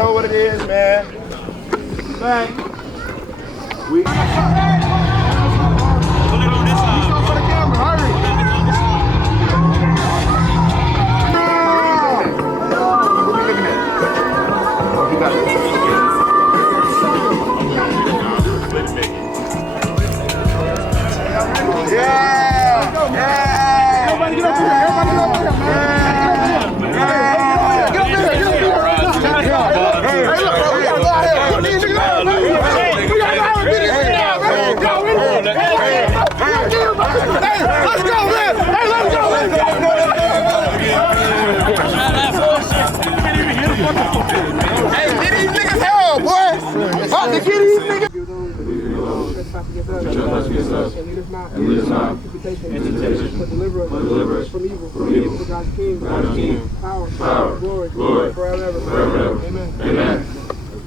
know what it is, man. Man. We. Put it on this side. He's for the camera. Hurry. What are you looking at? Oh, you got it. Yeah. Yeah. Everybody get up here. Everybody get up here, man. Yeah. Get up here. Get up here. Hey, look, bro. We gotta go out here. Put these niggas out, man. We gotta go out and get these niggas out, man. Hey, let's go, man. Hey, let's go. Let's go. Hey, get these niggas hell, boy. About to get these niggas. And lead us not into temptation, but deliver us from evil. For God's King, power, glory, forever. Amen.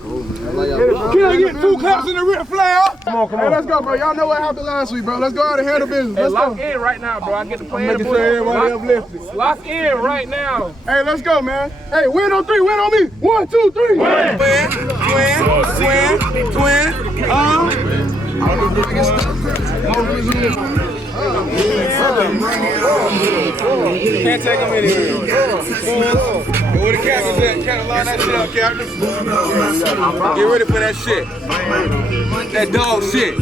Can I get 2 claps in the red flag? Come on. Hey, let's go, bro. Y'all know what happened last week, bro. Let's go out and handle business. Let's lock in right now, bro. I get the plan. Making sure everybody uplifted. Lock in right now. Hey, let's go, man. Hey, win on 3. Win on me. 1, 2, 3. Win. Can't take them anywhere. Where the captain's at? Can't line that shit up, Captain. Get ready for that shit. That dog shit. It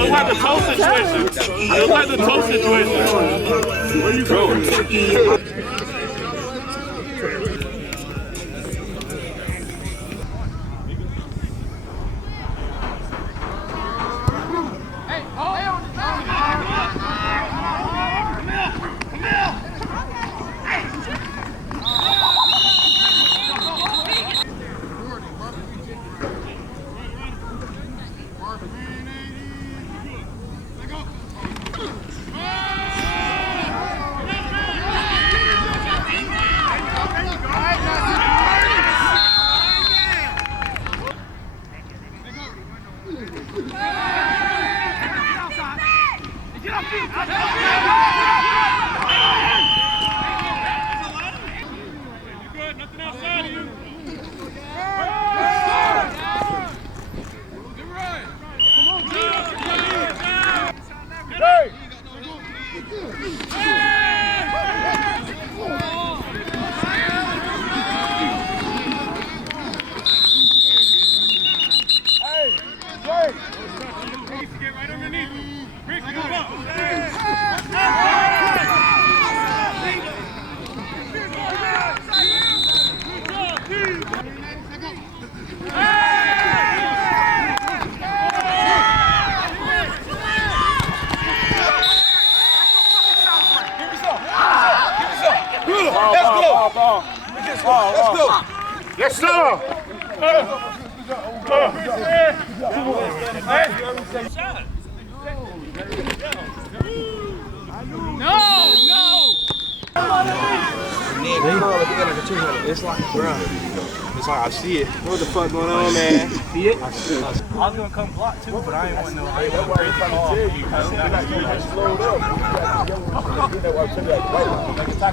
was like the toast situation. It was like the toast situation. Where you going? Let's go. It's like, bro. It's like I see it. What the fuck going on, man? See it? I was gonna come block too, but I ain't want no. I ain't want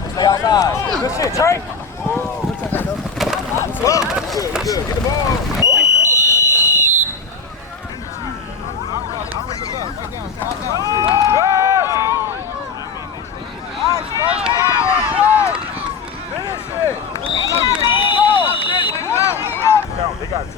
to stay outside. Good shit, Trey. Get the ball. They got it.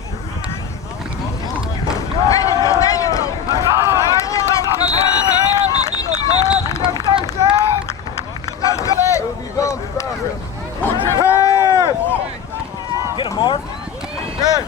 Get him, Marv. Good.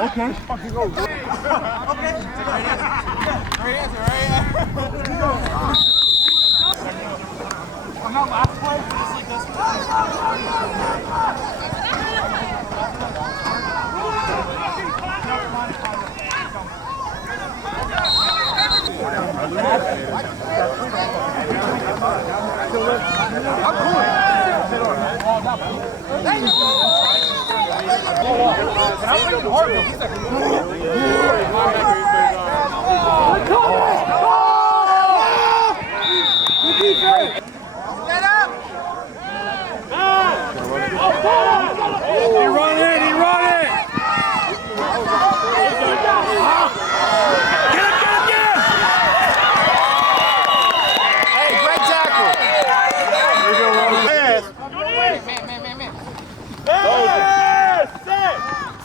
Okay. Fucking go. I'm not last play, but it's like this. He run it, he run it! Hey, great tackle.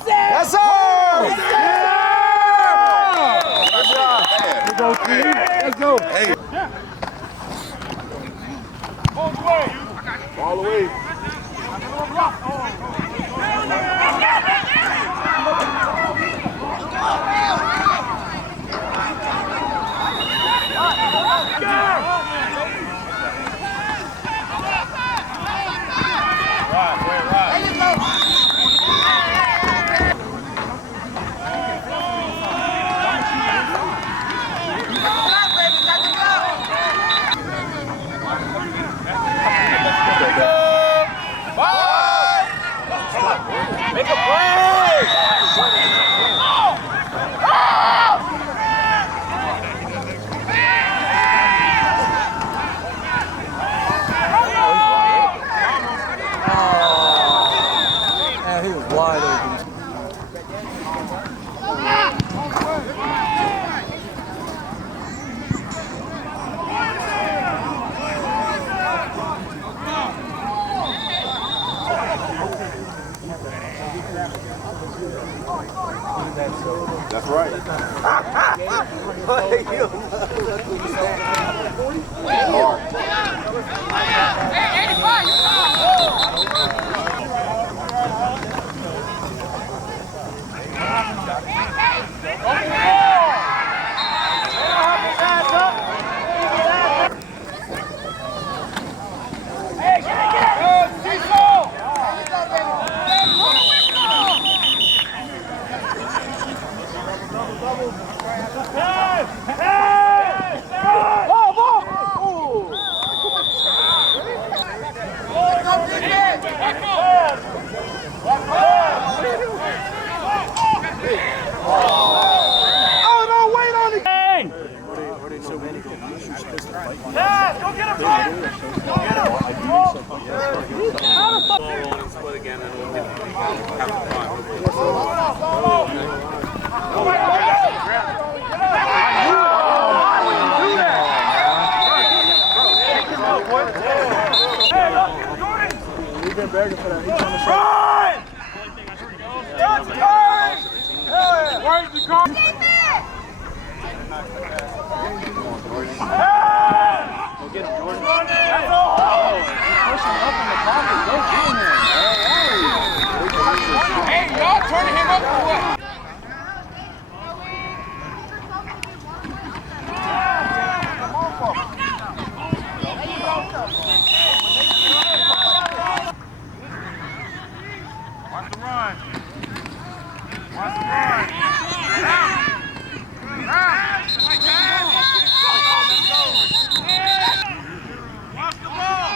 Yes, sir. Let's go. Hey. All the way. Make a play! Man, he was wide open. That's right. We've been begging for that. He's on the show. Where's the car? Go get him, Jordan. That's all. Push him up in the pocket. Go get him. Hey, y'all turning him up or what? Watch the run. Watch the run. Watch the ball.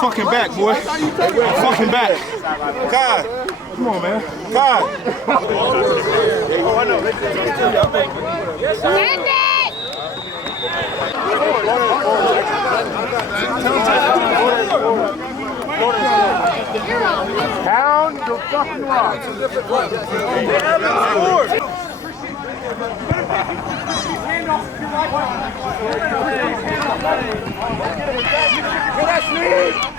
fucking back, boy. I'm fucking back. Kai. Come on, man. Kai. Oh, I know. Send it! Pound the fucking rock. That's me!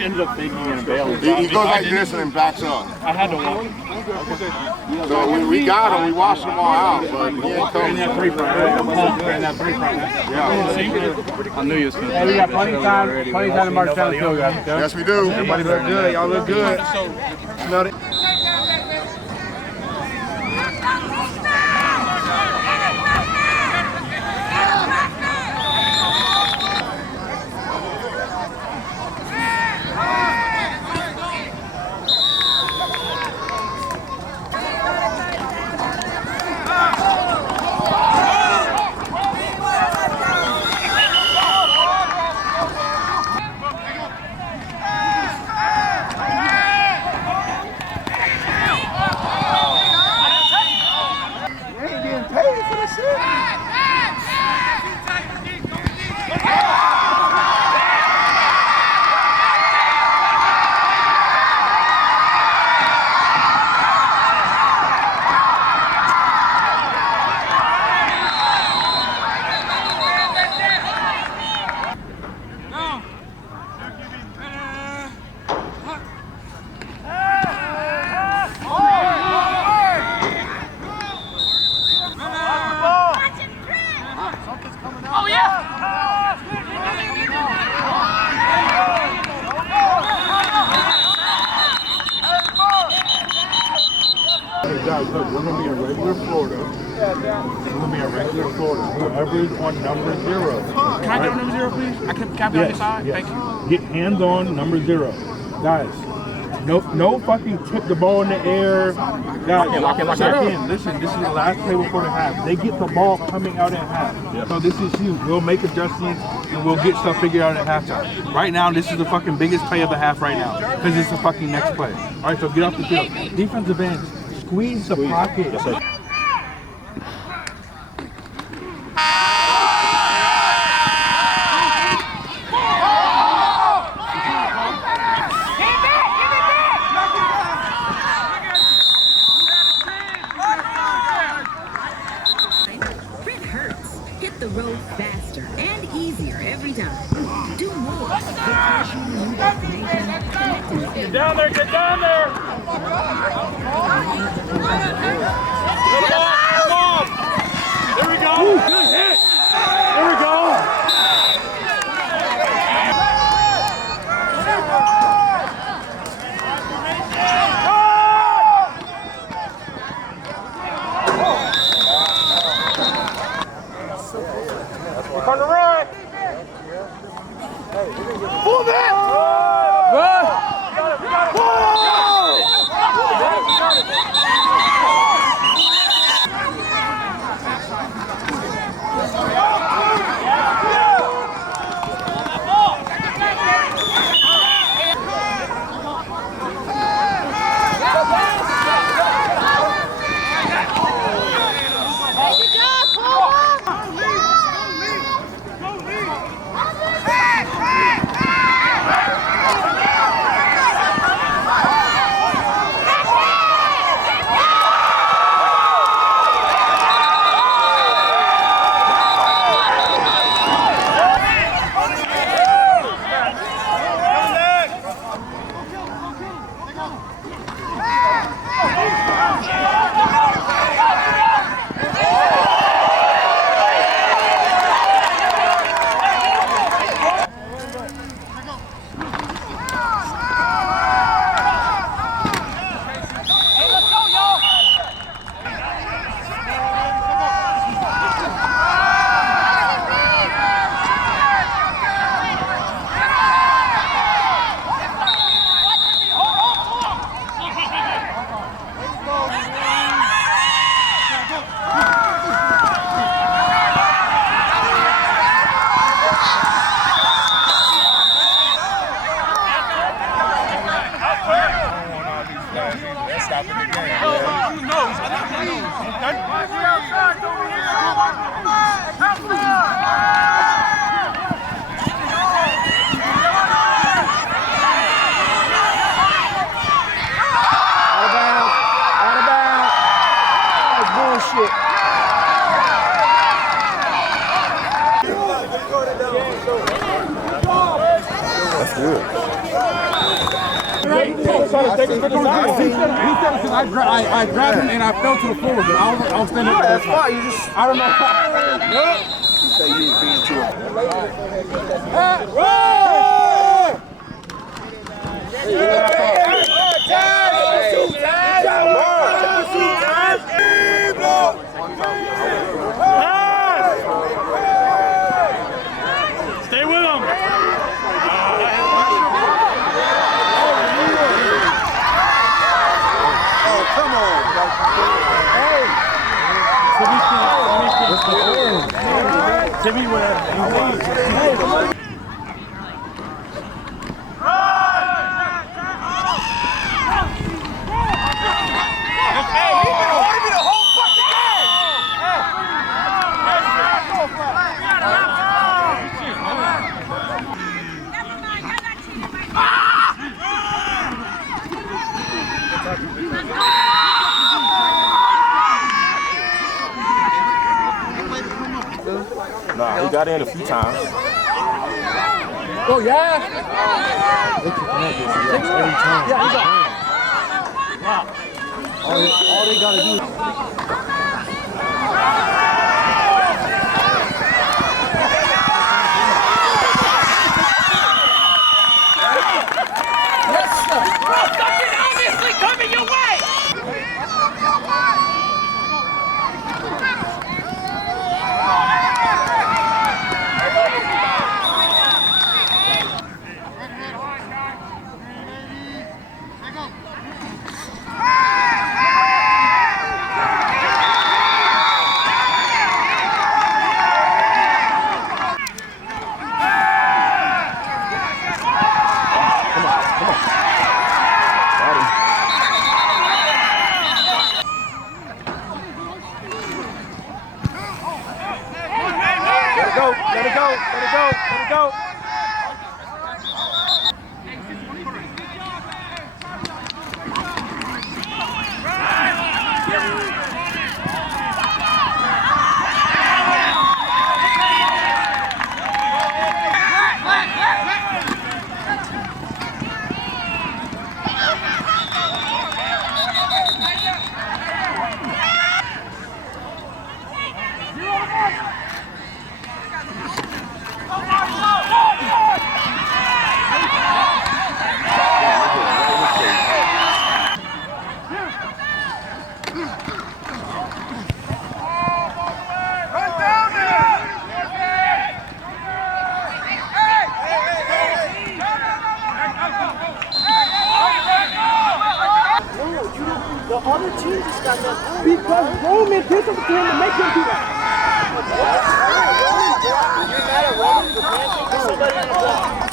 Ended up thinking in a bail. He goes like this and then backs up. I had to walk. So we got him, we washed them all out, but he ain't coming. Yeah. I knew you was going to. Hey, we got plenty of time to march down the field, guys. Yes, we do. Everybody look good. Y'all look good. Smelled it. Guys, look, we're going to be in regular Florida. gonna be a regular Florida. Whoever is on number 0. Can I get on number 0, please? I can be on this side? Yes. Thank you. Get hands on number 0. Guys, no fucking tip the ball in the air. Guys, lock in. Listen, this is the last play before the half. They get the ball coming out at half. So this is huge. We'll make adjustments and we'll get stuff figured out at halftime. Right now, this is the fucking biggest play of the half right now because it's the fucking next play. All right, so get off the field. Defensive ends, squeeze the pocket. Yes, sir. Hit the road faster and easier every time. Do more. New destination. Get down there, get down there! Come on! There we go! Ooh, good hit! There we go! On the run! Pull back! I grabbed him and I fell to the floor, but I was standing up. That's fine. You just, I don't know. Nope. You say you was being too. Stay with him! Timmy, whatever. Nah, he got in a few times. Oh, yeah? All they got to do Obviously coming your way! go. Let it go. Let it go. Let it go. The other team just got that because Roman did something to him to make him do that. You're mad at Roman for dancing somebody on the block.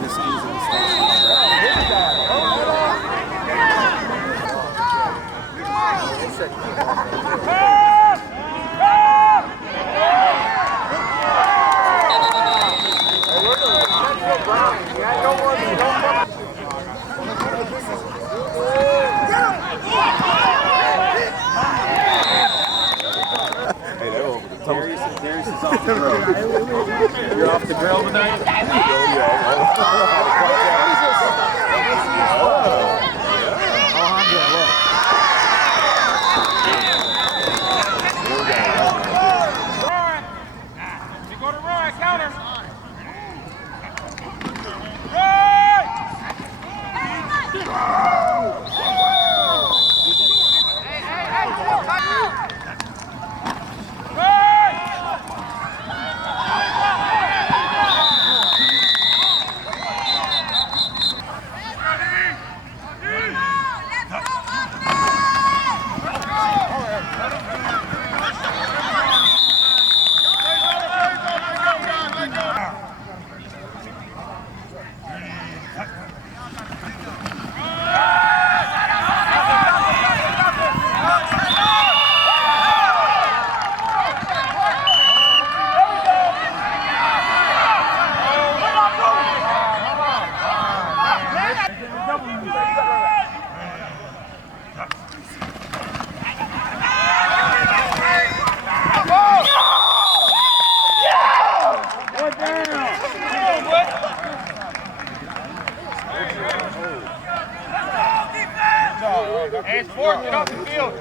This season. Hey, it's fourth. Get off the field.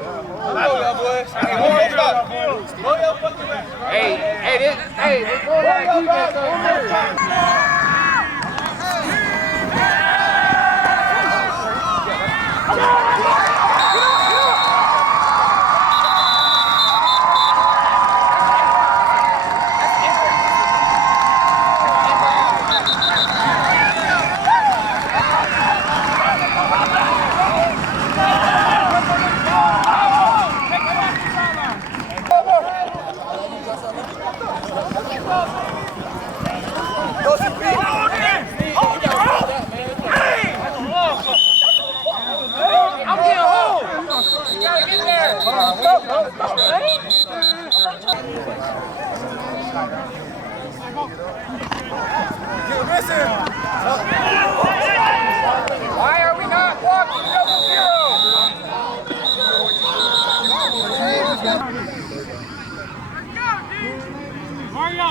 Why are we not walking double zero?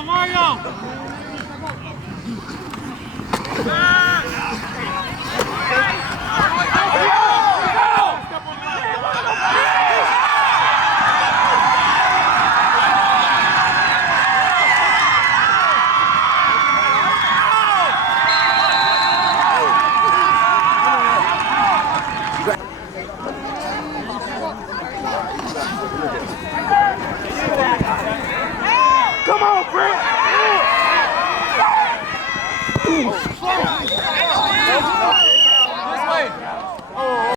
Mario! Come on, Brent!